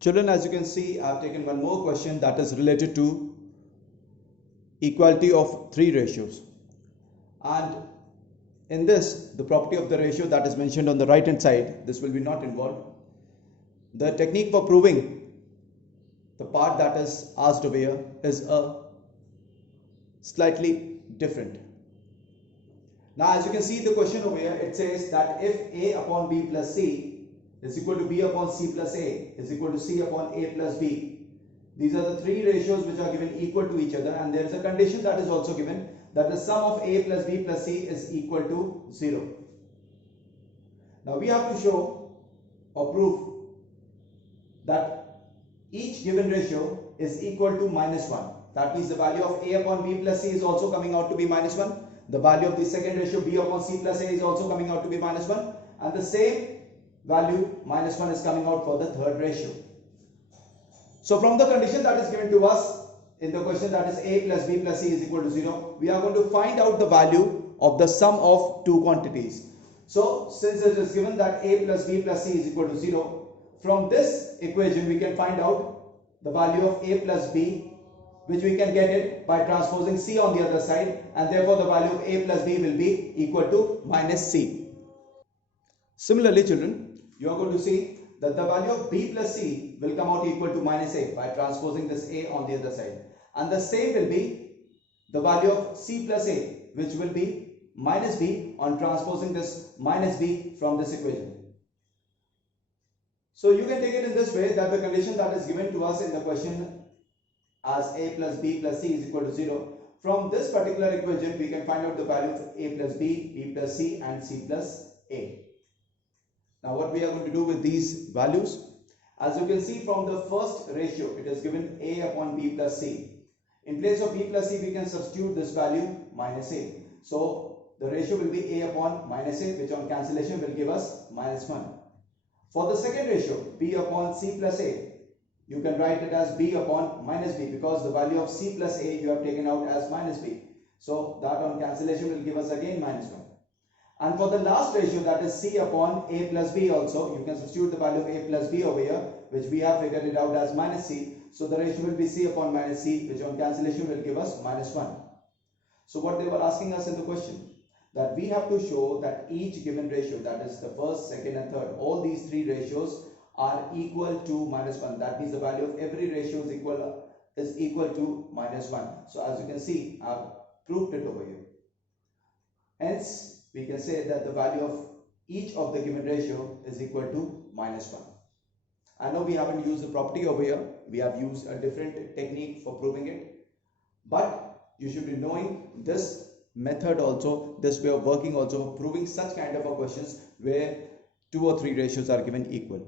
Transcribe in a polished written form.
Children, as you can see, I have taken one more question that is related to equality of three ratios. And in this, the property of the ratio that is mentioned on the right hand side, this will be not involved. The technique for proving the part that is asked over here is a slightly different. Now, as you can see the question over here, it says that if A upon B plus C is equal to B upon C plus A is equal to C upon A plus B. These are the three ratios which are given equal to each other, and there is a condition that is also given that the sum of A plus B plus C is equal to 0. Now we have to show or prove that each given ratio is equal to -1. That means the value of A upon B plus C is also coming out to be -1. The value of the second ratio B upon C plus A is also coming out to be -1, and the same value -1 is coming out for the third ratio. So from the condition that is given to us in the question, that is A plus B plus C is equal to 0, we are going to find out the value of the sum of two quantities. So since it is given that A plus B plus C is equal to 0, from this equation we can find out the value of A plus B, which we can get it by transposing C on the other side, and therefore the value of A plus B will be equal to -C. Similarly, children, you are going to see that the value of B plus C will come out equal to -A by transposing this A on the other side, and the same will be the value of C plus A, which will be -B on transposing this -B from this equation. So you can take it in this way, that the condition that is given to us in the question as A plus B plus C is equal to 0, from this particular equation we can find out the value of A plus B plus C and C plus A. Now what we are going to do with these values, as you can see from the first ratio, it is given A upon B plus C. In place of B plus C we can substitute this value -A. So the ratio will be A upon -A, which on cancellation will give us -1. For the second ratio, B upon C plus A, you can write it as B upon -B, because the value of C plus A you have taken out as -B. So that on cancellation will give us again -1. And for the last ratio, that is C upon A plus B, also you can substitute the value of A plus B over here, which we have figured it out as -C. So the ratio will be C upon -C, which on cancellation will give us -1. So what they were asking us in the question, that we have to show that each given ratio, that is the first, second and third, all these three ratios are equal to -1. That means the value of every ratio is equal to -1. So as you can see, I have proved it over here. Hence we can say that the value of each of the given ratio is equal to -1. I know we haven't used the property over here, we have used a different technique for proving it, but you should be knowing this method also, this way of working also, for proving such kind of questions where two or three ratios are given equal.